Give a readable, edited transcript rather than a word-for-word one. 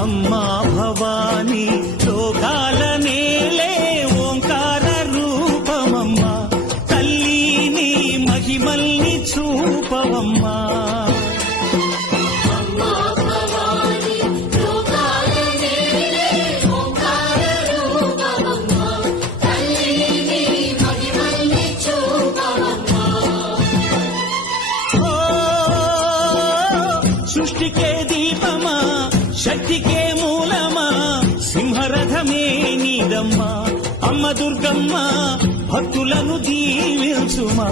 అమ్మా భవాని లోకాల నేలే ఓంకార రూపమమ్మా తల్లిని మహిమల్ని చూపవమ్మా సృష్టికే దీపమా శక్తికే మూలమా సింహరథమే నీదమ్మా అమ్మ దుర్గమ్మ భక్తులను దీవించుమా